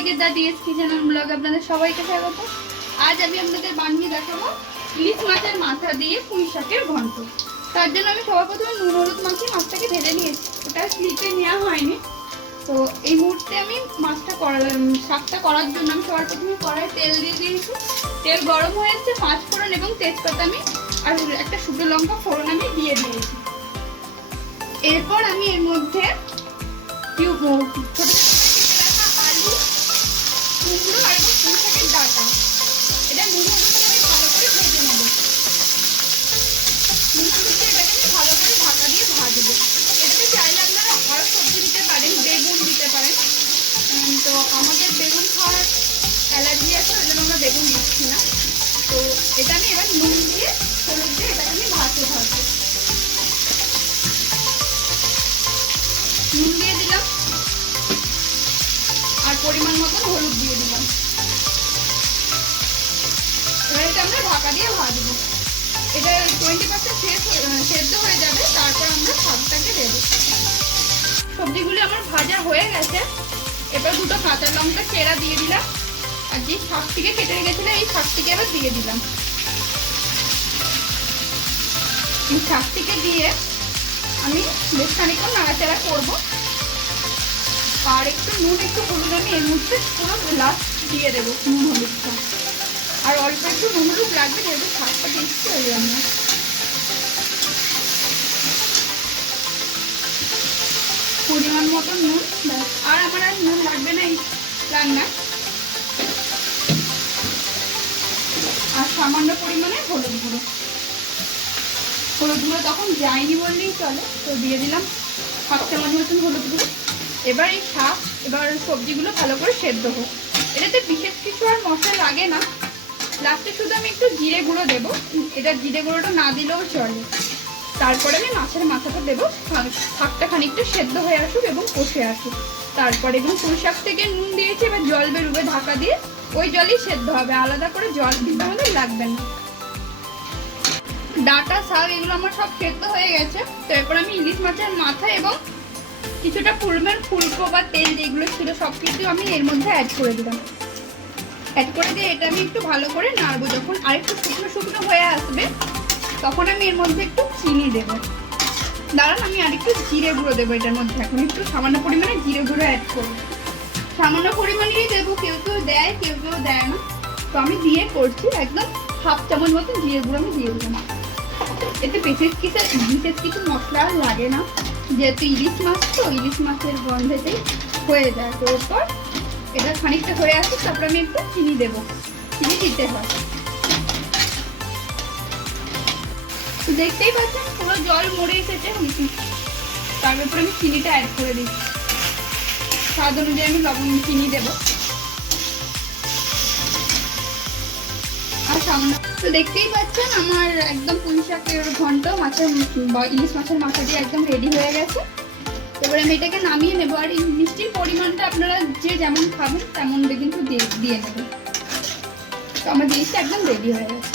সবাইকে দা DSP channel ব্লগে আপনাদের সবাইকে স্বাগত। আজ আমি আপনাদের বানিয়ে দেখাবো ইলিশ মাছের মাথা দিয়ে পুঁই শাকের ঘন্ট। তার জন্য আমি সবার প্রথমে নুন হলুদ মাখিয়ে মাছটাকে ভেজে নিয়েছি, ওটা স্লিপে নেওয়া হয়নি। তো এই মুহূর্তে আমি শাকটা করার জন্য আমি সবার প্রথমে কড়াইয়ে তেল দিয়ে দিয়েছি। তেল গরম হয়েছে, 5 ফোড়ন এবং তেজপাতা আমি আর একটা শুকনো লঙ্কা ফোড়ন আমি দিয়ে দিয়েছি। এরপর আমি এর মধ্যে ছোট ছোট আলু, কুমড়ো আর পুঁই শাকের ডাঁটা, এটা নুন হলুদ দিয়ে আমি ভালো করে ভেজে নেব। নুন হলুদ দিয়ে এটাকে আমি ভালো করে ঢাকা দিয়ে ভাজবো। এটাতে চাইলে আপনারা আরও সবজি দিতে পারেন, বেগুন দিতে পারেন। তো আমাদের বেগুন খাওয়ার অ্যালার্জি আছে, ওই জন্য আমরা বেগুন দিচ্ছি না। তো এটা আমি এবার নুন দিয়ে হলুদ দিয়ে এটাকে আমি ভাজতে থাকবো। নুন দিয়ে দিলাম আর পরিমাণ মতন হলুদ দিয়ে দিলাম। এবার এটা আমরা ঢাকা দিয়ে ভাজবো। এটা 20% সেদ্ধ হয়ে যাবে, তারপর আমরা শাকটাকে দেবো। সবজিগুলি আমার ভাজা হয়ে গেছে। এবার দুটো কাঁচা লঙ্কা চেরা দিয়ে দিলাম, আর যে শাকটিকে কেটে রেখেছিলাম এই শাকটিকে এবার দিয়ে দিলাম। এই শাকটিকে দিয়ে আমি বেশ খানিকক্ষণ নাড়াচাড়া করবো। আর একটু নুন একটু হলুদ আমি এর মধ্যে পুরো লাস্ট দিয়ে দেবো, নুন হলুদটা। আর অল্প একটু নুন হলুদ লাগবে, যেহেতু শাকটা টেস্টি হয়ে যাবে না। পরিমাণ মতো নুন, আর আমার আর নুন লাগবে না এই রান্না। আর সামান্য পরিমাণে হলুদ গুঁড়ো। হলুদ গুঁড়ো তখন যায়নি বললেই চলে, তো দিয়ে দিলাম 1 চামচ মতন হলুদ গুঁড়ো। এবার এই শাক এবার সবজিগুলো ভালো করে সেদ্ধ হোক। এটাতে বিশেষ কিছু আর মশলা লাগে না, লাস্টে শুধু আমি একটু জিরে গুঁড়ো দেবো। এটা জিরে গুঁড়োটা না দিলেও চলে। তারপরে আমি মাছের মাথাটা দেবো। শাকটা খানিকটা সেদ্ধ হয়ে আসুক এবং কষে আসুক। তারপরে এবং পুঁই শাক থেকে নুন দিয়েছি, এবার জল বেরোবে ঢাকা দিয়ে, ওই জলই সেদ্ধ হবে, আলাদা করে জল দিতে আমাদের লাগবে না। ডাঁটা, শাক এগুলো আমার সব সেদ্ধ হয়ে গেছে। তো এরপর আমি ইলিশ মাছের মাথা এবং কিছুটা ফুলকো বা তেল যেগুলো ছিল সব কিছু আমি এর মধ্যে অ্যাড করে দিলাম। অ্যাড করে দিয়ে এটা আমি একটু ভালো করে নাড়বো। যখন আরেকটু শুকনো শুকনো হয়ে আসবে তখন আমি এর মধ্যে একটু চিনি দেবো। দাঁড়ান, আমি আরেকটু জিরে গুঁড়ো দেবো এটার মধ্যে। এখন একটু সামান্য পরিমাণে জিরে গুঁড়ো অ্যাড করবো। সামান্য পরিমাণেই দেবো, কেউ কেউ দেয় কেউ কেউ দেয় না। তো আমি দিয়ে করছি, একদম 1/2 চামচ মতন জিরে গুঁড়ো আমি দিয়ে দিলাম। এতে বিশেষ কিছু মশলা আর লাগে না, যেহেতু ইলিশ মাছ, তো ইলিশ মাছের গন্ধেতেই হয়ে যায়। তো এরপর এটা খানিকটা হয়ে আসে, তারপর আমি একটু চিনি দেবো। চিনি দিতে হয়, দেখতেই পাচ্ছেন পুরো জল মরে এসেছে। তারপর আমি চিনিটা অ্যাড করে দিচ্ছি। স্বাদ অনুযায়ী আমি লবণ চিনি দেবো। আর সামনে তো দেখতেই পাচ্ছেন আমার একদম পুঁই শাকের ঘন্ট ইলিশ মাছের মাথা দিয়ে একদম রেডি হয়ে গেছে। এবারে আমি এটাকে নামিয়ে নেবো। আর এই মিষ্টির পরিমাণটা আপনারা যে যেমন খাবেন তেমন কিন্তু দিয়ে নেবেন। তো আমার জিনিসটা একদম রেডি হয়ে গেছে।